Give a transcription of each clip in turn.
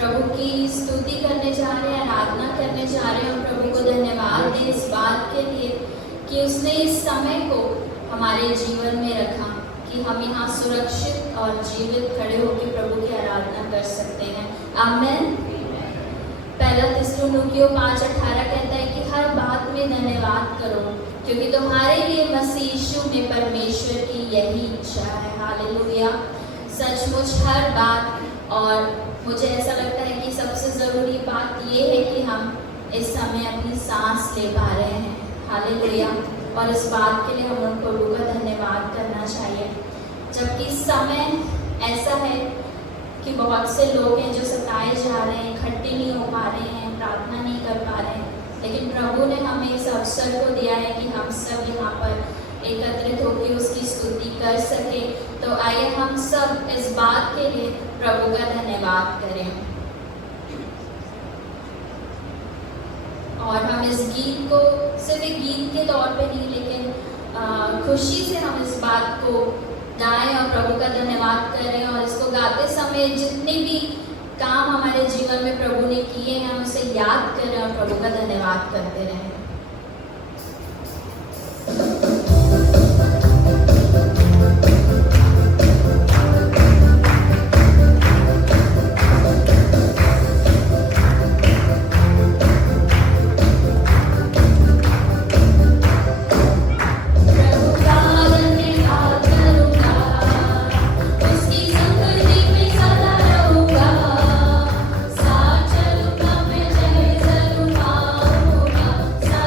प्रभु की स्तुति करने जा रहे हैं, आराधना करने जा रहे हैं और प्रभु को धन्यवाद दें इस बात के लिए कि उसने इस समय को हमारे जीवन में रखा कि हम यहाँ सुरक्षित और जीवित खड़े होकर प्रभु की आराधना कर सकते हैं। आमीन। पहला थिस्सलुनीकियों 5:18 कहता है कि हर बात में धन्यवाद करो क्योंकि तुम्हारे लिए मसीह यीशु में परमेश्वर की यही इच्छा है। हालेलुया। सचमुच हर बात, और मुझे ऐसा लगता है कि सबसे ज़रूरी बात ये है कि हम इस समय अपनी सांस ले पा रहे हैं। हालेलुया। और इस बात के लिए हम उन प्रभु का धन्यवाद करना चाहिए। जबकि इस समय ऐसा है कि बहुत से लोग हैं जो सताए जा रहे हैं, इकट्ठे नहीं हो पा रहे हैं, प्रार्थना नहीं कर पा रहे हैं, लेकिन प्रभु ने हमें इस अवसर को दिया है कि हम सब यहाँ पर एकत्रित होकर उसकी स्तुति कर सके। तो आइए हम सब इस बात के लिए प्रभु का धन्यवाद करें और हम इस गीत को सिर्फ एक गीत के तौर पे नहीं, लेकिन खुशी से हम इस बात को गाएं और प्रभु का धन्यवाद करें। और इसको गाते समय जितने भी काम हमारे जीवन में प्रभु ने किए हैं हम उसे याद करें और प्रभु का धन्यवाद करते रहें। सा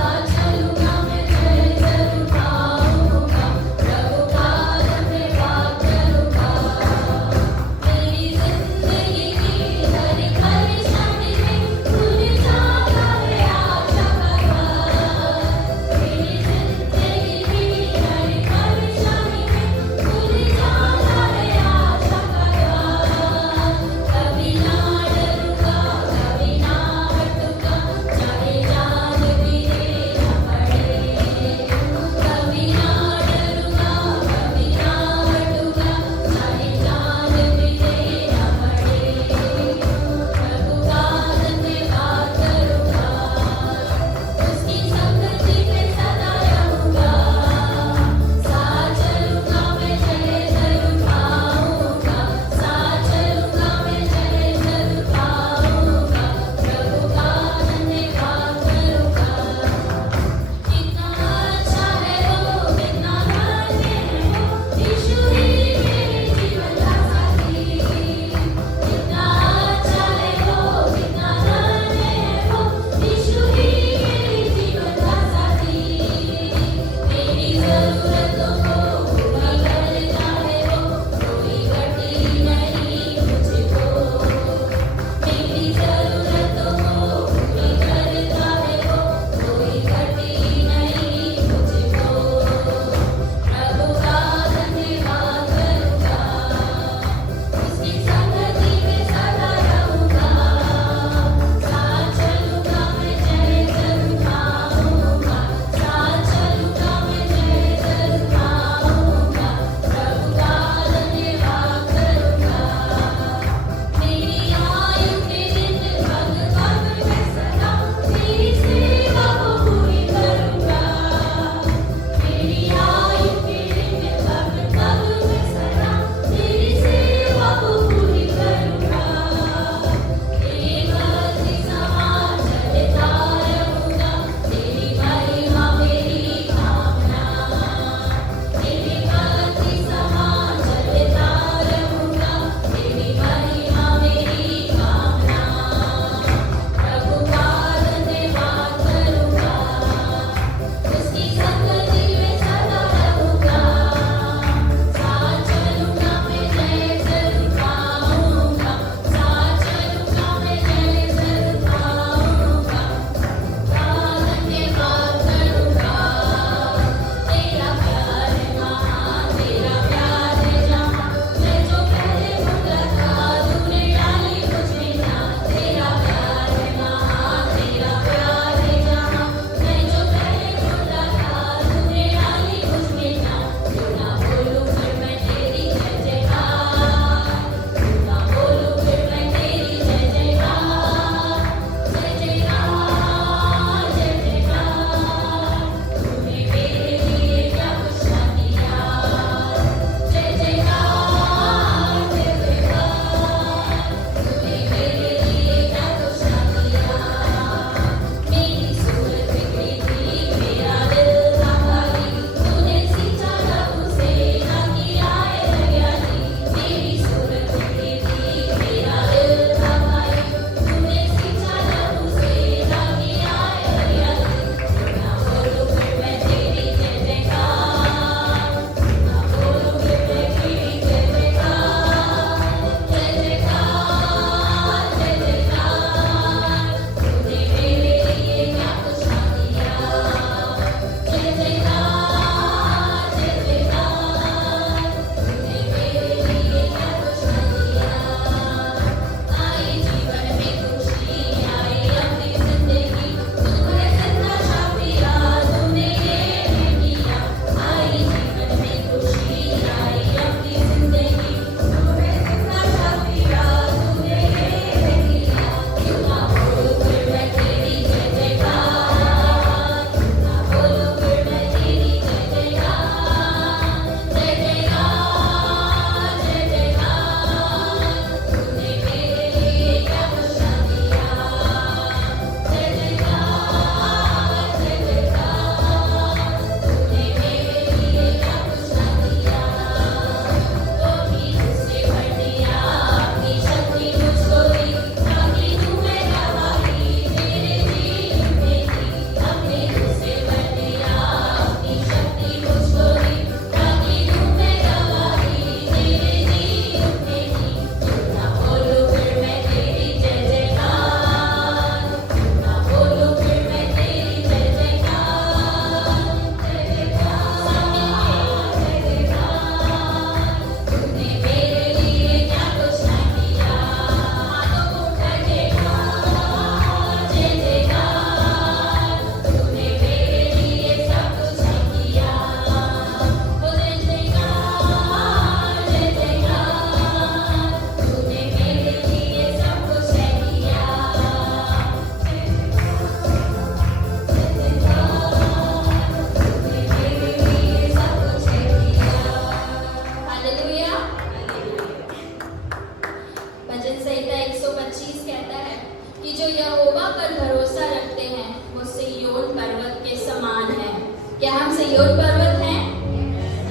जो यहोवा पर भरोसा रखते हैं वो सिय्योन पर्वत के समान है। क्या हम सिय्योन पर्वत हैं?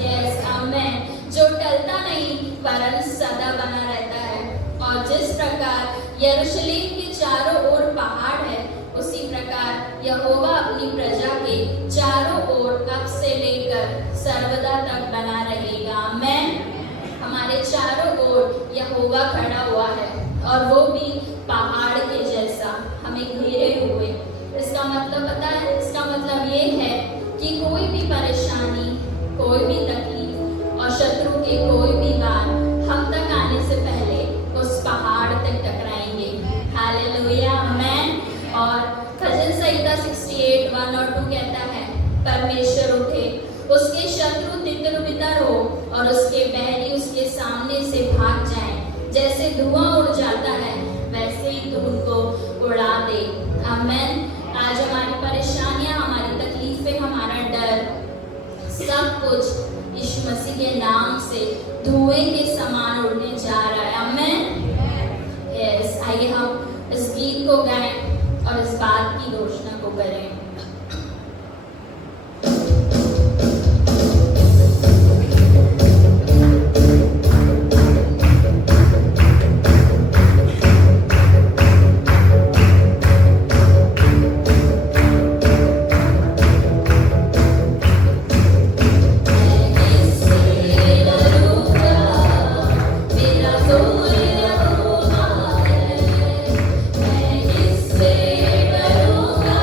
यस, आमेन। जो टलता नहीं वरन सदा बना रहता है। और जिस प्रकार यरूशलेम के चारों ओर पहाड़ है, उसी प्रकार यहोवा अपनी प्रजा के चारों ओर अब से लेकर सर्वदा तक बना रहेगा। आमेन। हमारे चारों ओर यहोवा खड़ा हुआ है और वो भी पहाड़ के जैसा हमें घेरे हुए। इसका मतलब पता है? इसका मतलब ये है कि कोई भी परेशानी, कोई भी तकलीफ और शत्रु के कोई भी बात हम तक आने से पहले उस पहाड़ तक टकराएंगे। हालेलुया, आमेन। और भजन संहिता 68:1 और 2 कहता है, परमेश्वर उठे, उसके शत्रु तितर-बितर हो और उसके बैरी उसके सामने से भाग जाएं। जैसे धुआं उड़ जाता है वैसे ही तू उनको उड़ा दे। आमेन। आज हमारी परेशानियां, हमारी तकलीफें, हमारा डर, सब कुछ यीशु मसीह के नाम से धुएं के समान उड़ने जा रहा है। आमेन। यस, आइए हम इस गीत को गाएं और इस बात की घोषणा को करें। मैं किससे डरूंगा?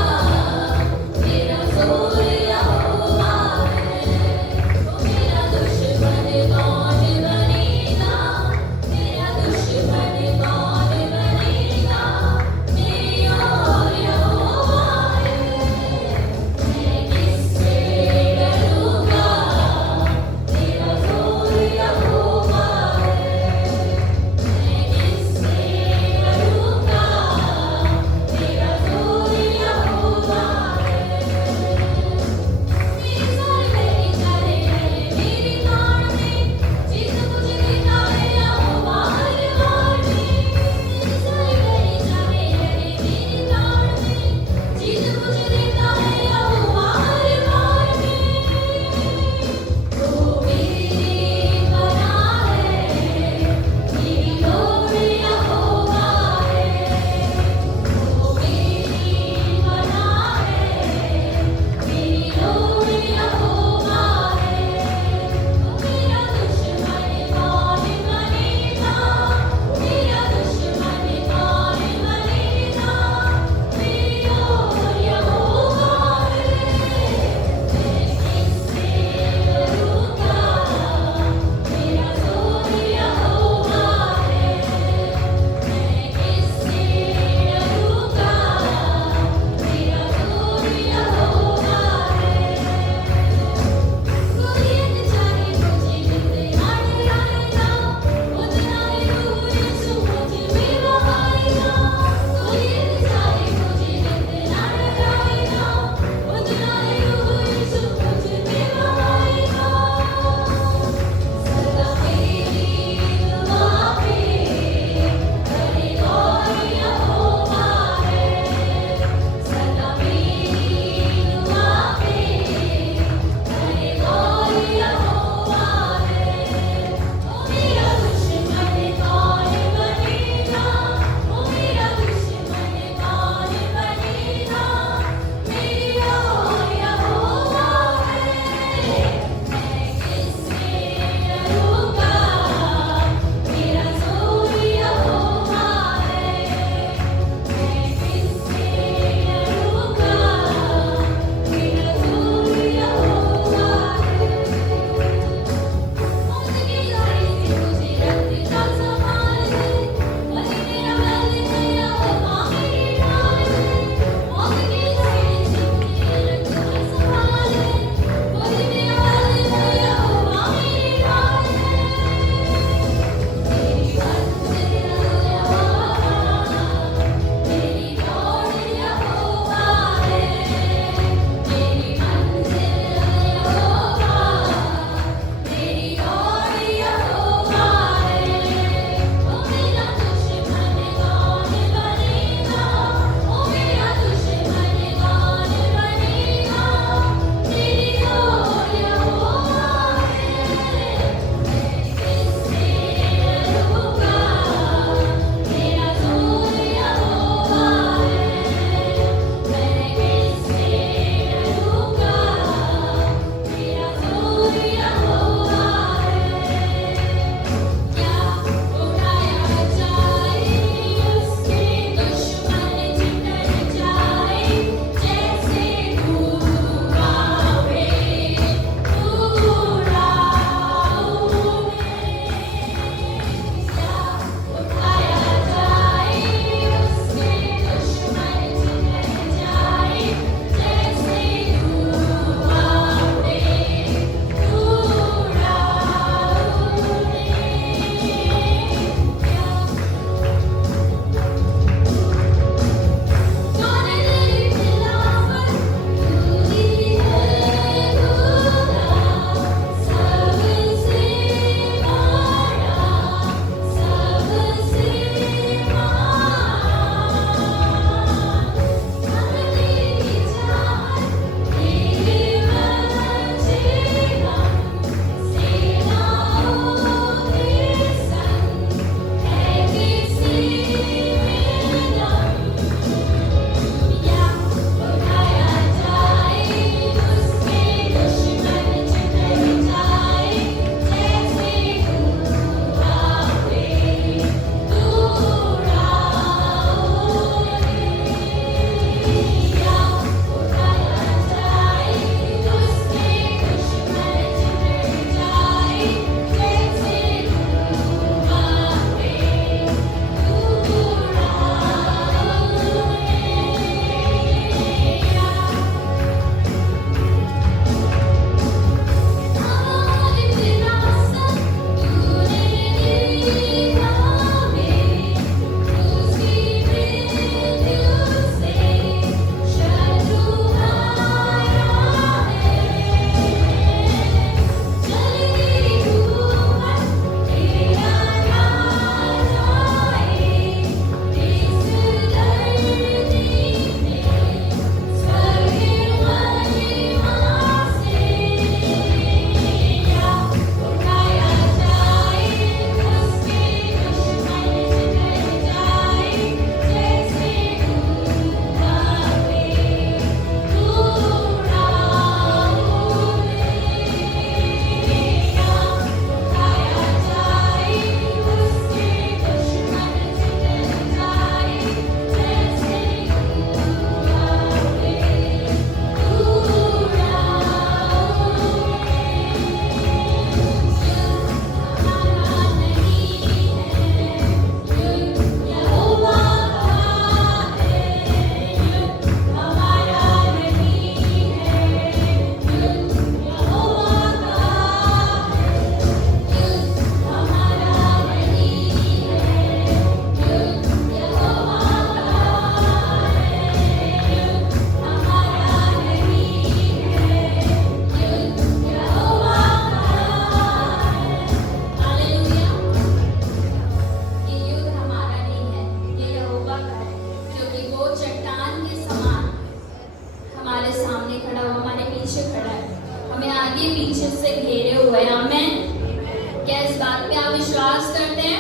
बात पे आप विश्वास करते हैं?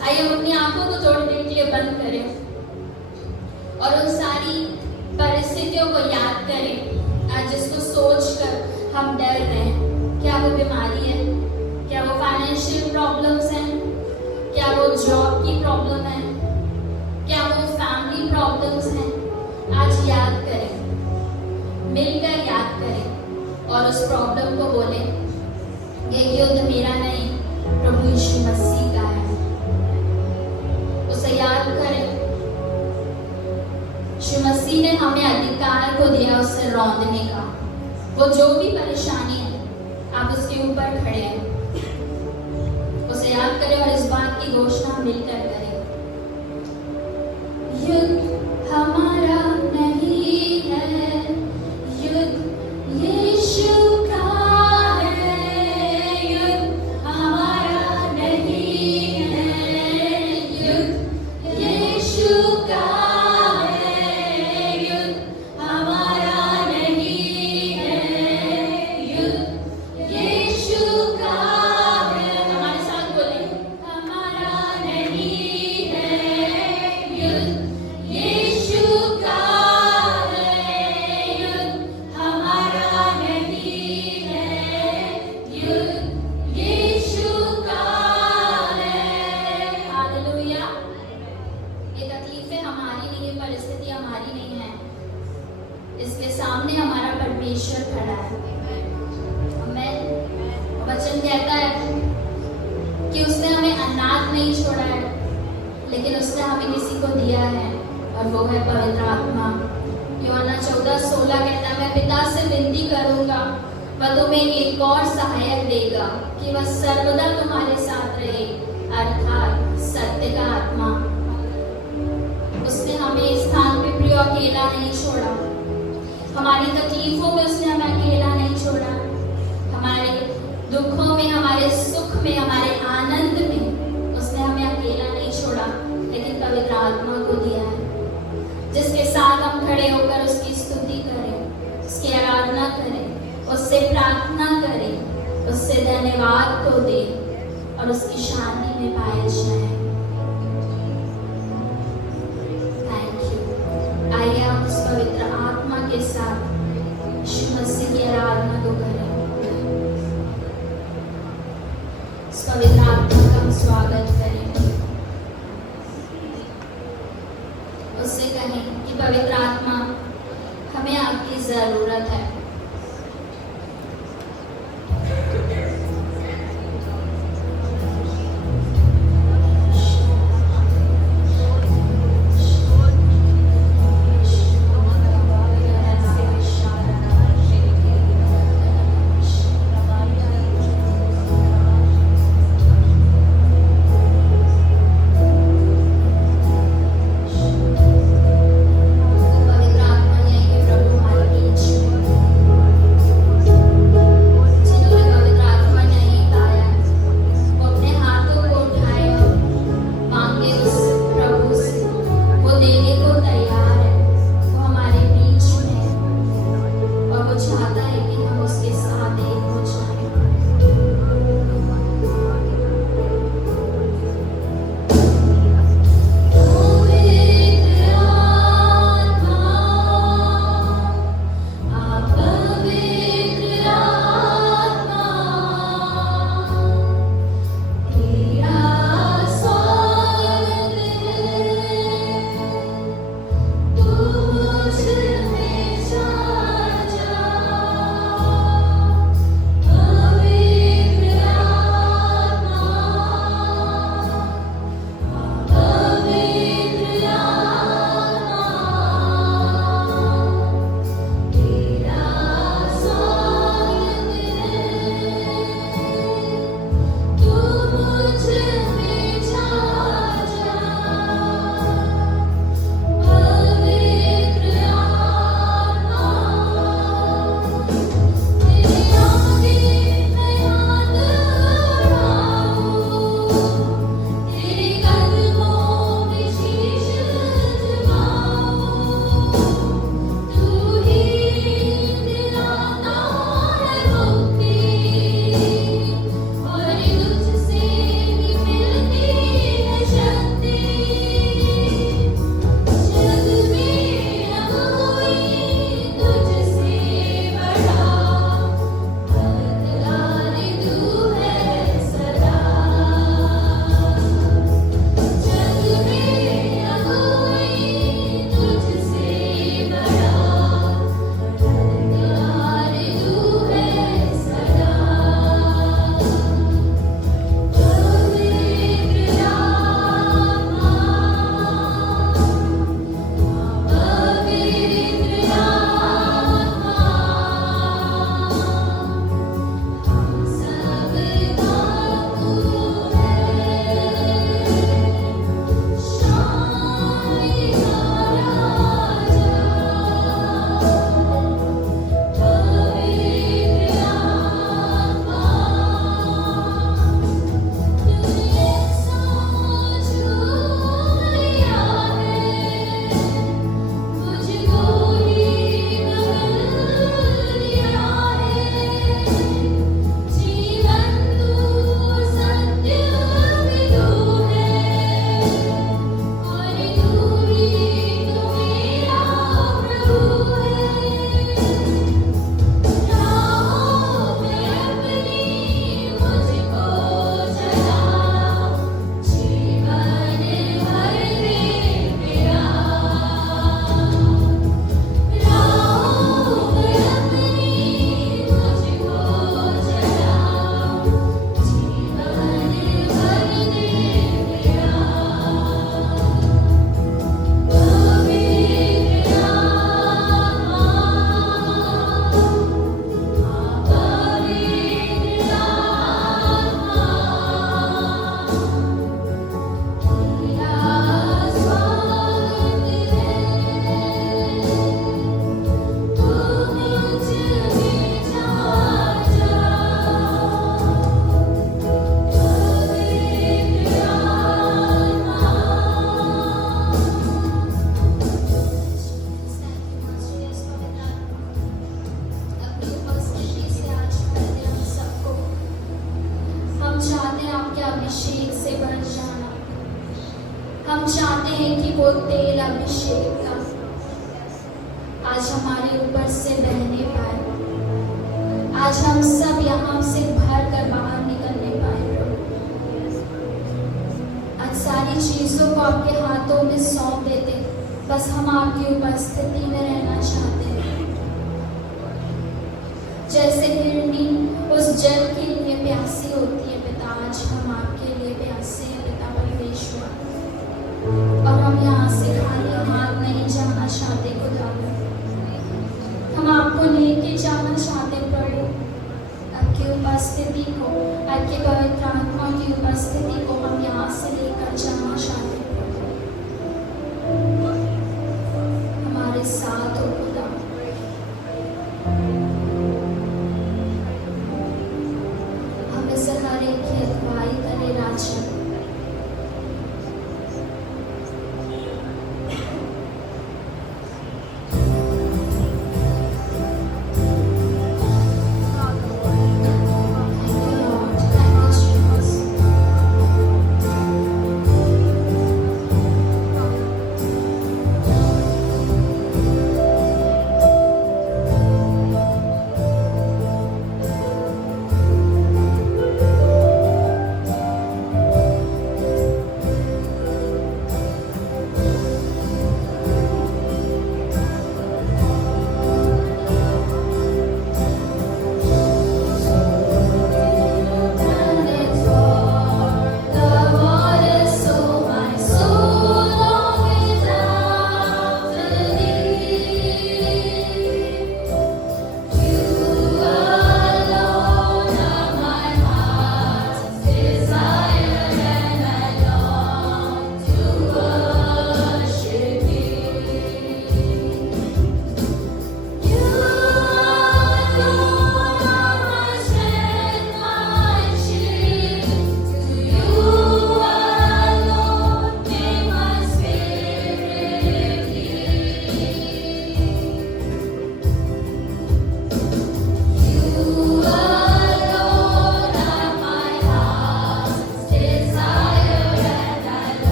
आइए हम अपनी आंखों को थोड़ी देर के लिए बंद करें और उन सारी परिस्थितियों को याद करें आज जिसको सोचकर हम डर रहे हैं। क्या वो बीमारी है? क्या वो फाइनेंशियल प्रॉब्लम्स हैं? क्या वो जॉब की प्रॉब्लम है? क्या वो फैमिली प्रॉब्लम्स हैं? आज याद करें, मिलकर याद करें और उस प्रॉब्लम को बोलें, ये युद्ध मेरा नहीं, प्रभु यीशु मसीह का है। उसे याद करें। यीशु मसीह ने हमें अधिकार को दिया उससे रौंदने का। वो जो भी परेशानी है आप उसके ऊपर खड़े हैं, उसे याद करें और इस बात की घोषणा मिलकर करें, युद्ध हमारा नहीं है, युद्ध यीशु का है, युद्ध हमारा नहीं है, युद्ध यीशु का वचन कहता है कि उसने हमें अनाथ नहीं छोड़ा है, लेकिन उसने हमें किसी को दिया है और वो है पवित्र आत्मा। यूहन्ना 14:16 कहता है, मैं पिता से विनती करूंगा, वह तुम्हें एक और सहायक देगा कि वह सर्वदा तुम्हारे साथ रहे, अर्थात सत्य का आत्मा। उसने हमें इस स्थान पे प्रिय अकेला नहीं छोड़ा, हमारी तकलीफों में उसने हमें अकेला नहीं छोड़ा, हमारे दुखों में, हमारे सुख में, हमारे आनंद में उसने हमें अकेला नहीं छोड़ा, लेकिन पवित्र आत्मा को दिया है, जिसके साथ हम खड़े होकर उसकी स्तुति करें, उसकी आराधना करें, उससे प्रार्थना करें, उससे धन्यवाद को दें और उसकी शांति में पाए जाएं। Thank you. आइए हम उस पवित्र आत्मा के साथ यीशु मसीह की आराधना को करें। पवित्र आत्मा का हम स्वागत करें, उससे कहें कि पवित्र आत्मा हमें आपकी जरूरत है। पवित्र आत्मा यही प्रभु हमारे बीच तेल अभिषेक का आज हमारे ऊपर से बहने पाए। आज हम सब यहाँ से भर कर बाहर निकलने पाए प्रभु। आज सारी चीजों को आपके हाथों में सौंप देते, बस हम आपकी उपस्थिति में रहना चाहते हैं। जैसे हिरनी उस जल के लिए प्यासी होती है पिता, आज हम आपके लिए प्यासे हैं पिता परमेश्वर। और हम यहाँ से खाली हाथ नहीं जाना चाहते खुदा, हम आपको लेके जाना चाहते प्रभु। आपकी उपस्थिति को, आपके पवित्र आत्मा की उपस्थिति को हम यहाँ से लेकर जाना चाहते प्रभु। हमारे साथ हो खुदा। हमें से हर एक की अगुवाई करे राजा।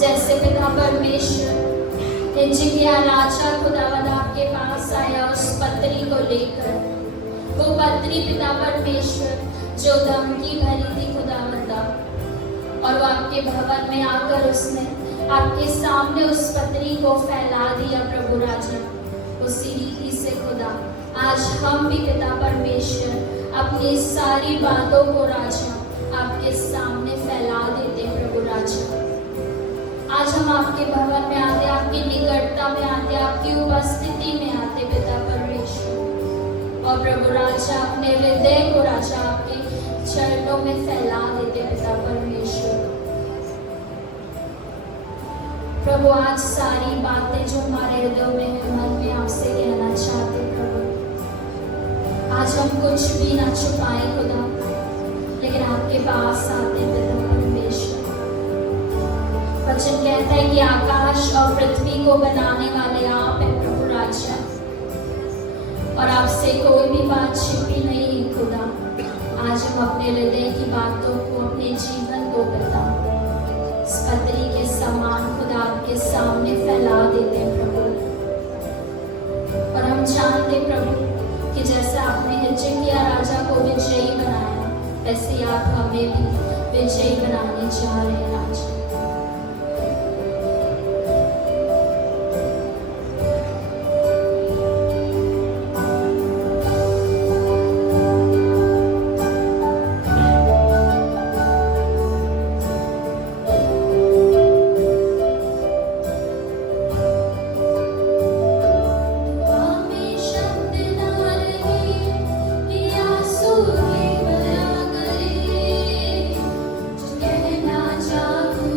जैसे पिता परमेश्वर हिजकिय्याह राजा खुदावंद आपके पास आया उस पत्री को लेकर, वो पत्री पिता परमेश्वर जो धमकी भरी थी खुदावंद, और वो आपके भवन में आकर उसने आपके सामने उस पत्री को फैला दिया प्रभु राजा। उसी रीति से खुदा आज हम भी पिता परमेश्वर अपनी सारी बातों को राजा आपके सामने फैला देते प्रभु राजा। आज हम आपके भवन में आते, आपकी निकटता में आते, आपकी उपस्थिति में आते पिता परमेश्वर, और प्रभु राजा अपने हृदय को राजा आपके चरणों में फैला देते पिता परमेश्वर। प्रभु आज सारी बातें जो हमारे हृदय में है, मन में आपसे कहना चाहते प्रभु। आज हम कुछ भी ना छुपाए खुदा, लेकिन आपके पास आते पिता परमेश्वर। वचन कहता है कि आकाश और पृथ्वी को बनाने वाले आप हैं प्रभु राजा, और आपसे कोई भी बात छिपी नहीं है खुदा। आज हम अपने हृदय की बातों को, अपने जीवन को पिता इस पत्री के समान खुदा आपके सामने फैला देते हैं प्रभु। और हम जानते प्रभु कि जैसा आपने हिजकिय्याह राजा को विजयी बनाया, वैसे आप हमें भी विजयी बनाने जा रहे हैं राजा। कहना चाहूँ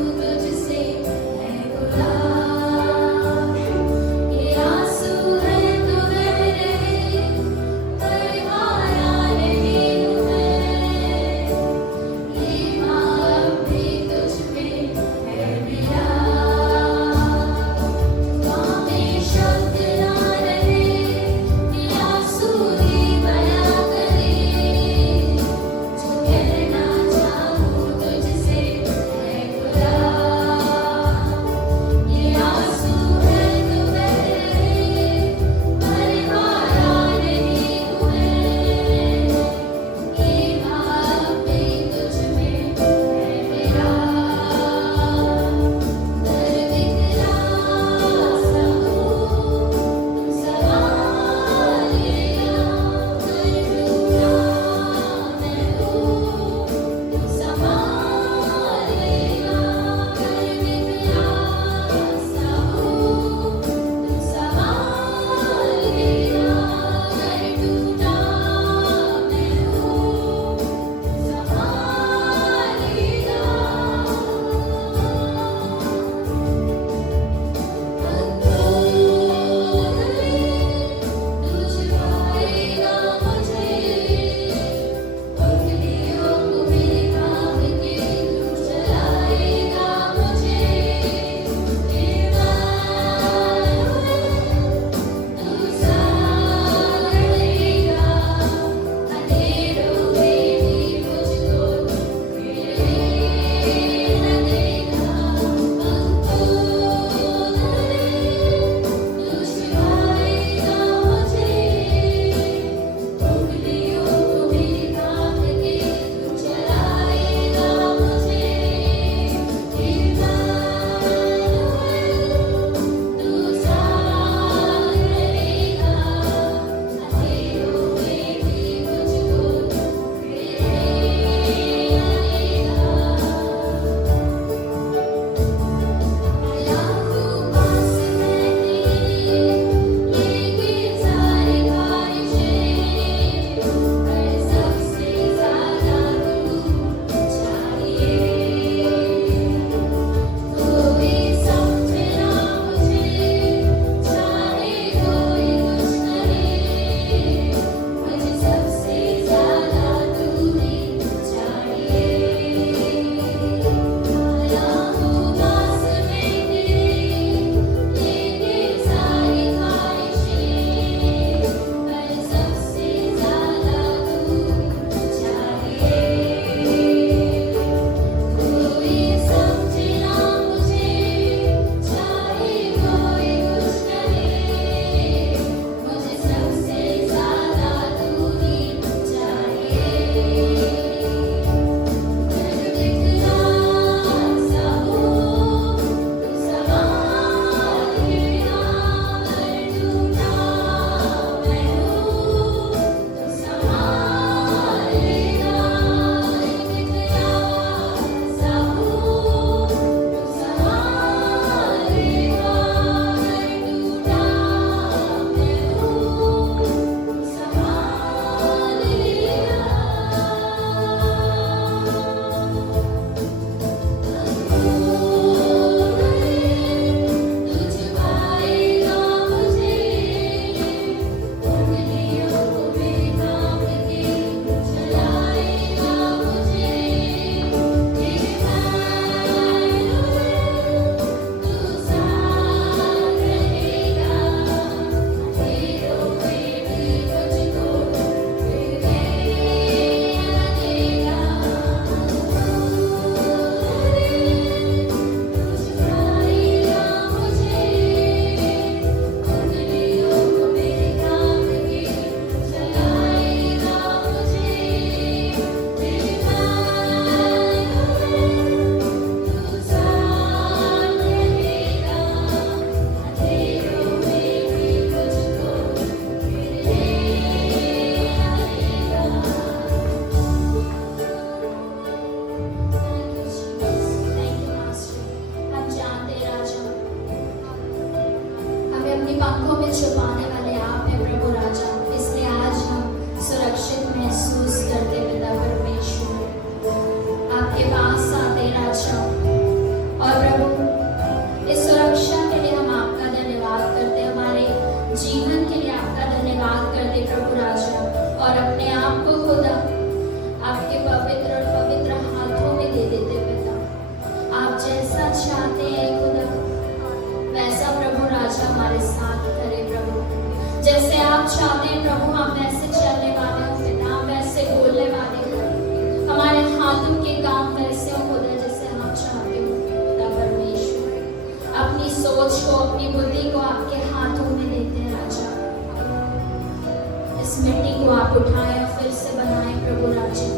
उठाएं और फिर से बनाएं प्रभु राज्य,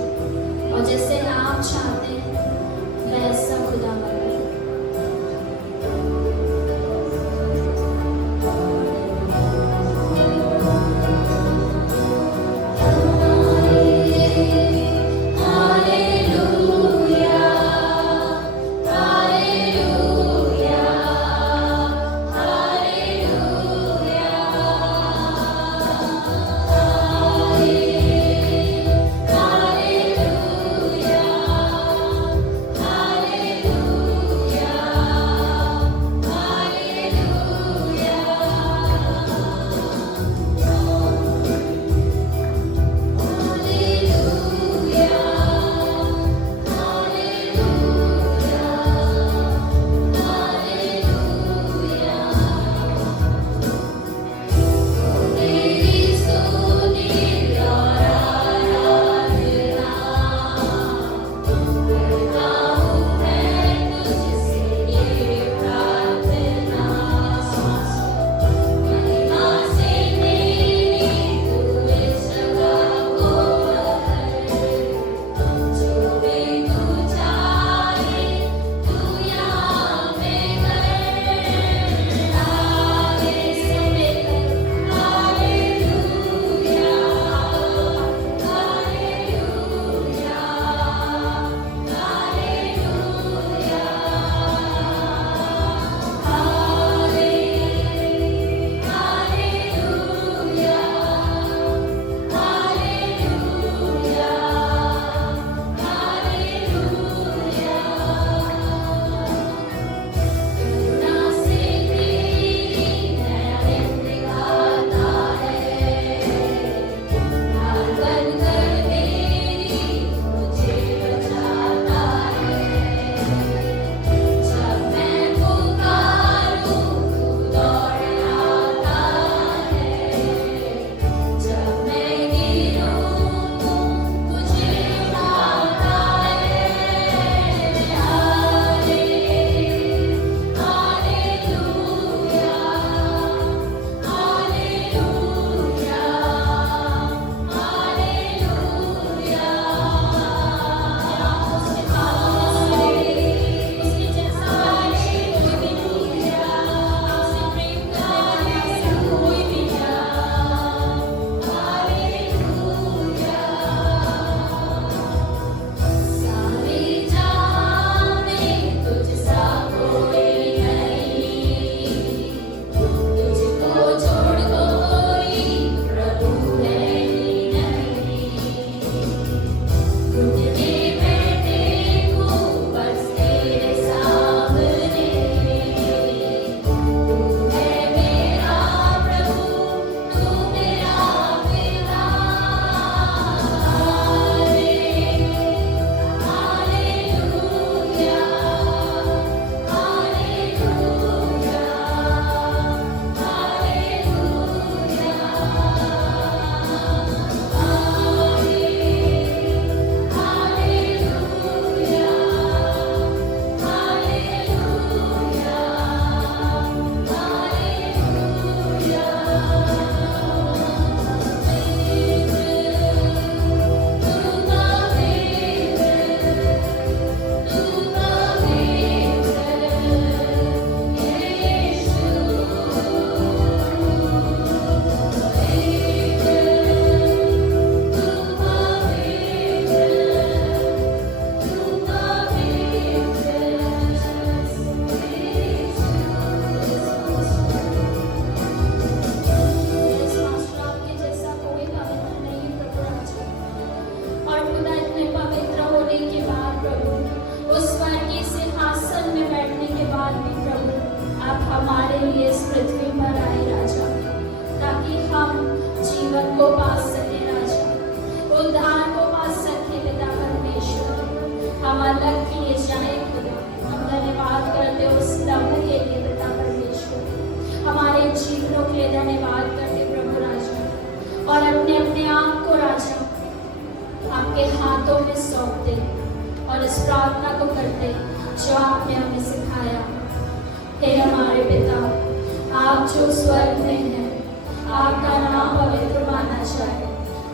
और जैसे आप चाहते हैं वैसा खुदा बनाए।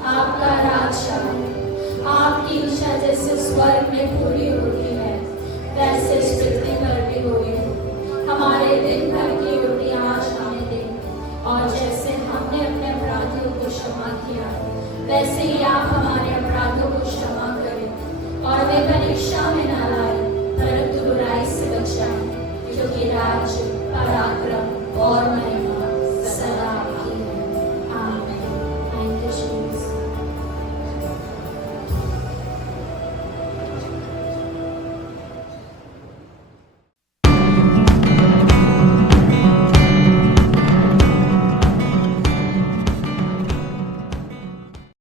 आपका राज्य आए, आपकी इच्छा जैसे स्वर्ग में पूरी होती है वैसे इस पृथ्वी पर भी होगी। हमारे दिन भर की रोटियां आज हमें दें, और जैसे हमने अपने अपराधियों को क्षमा किया वैसे ही आप हमारे अपराधों को क्षमा करें, और वे परीक्षा में न लाए परंतु बुराई से बचाएं, क्योंकि राज्य, पराक्रम और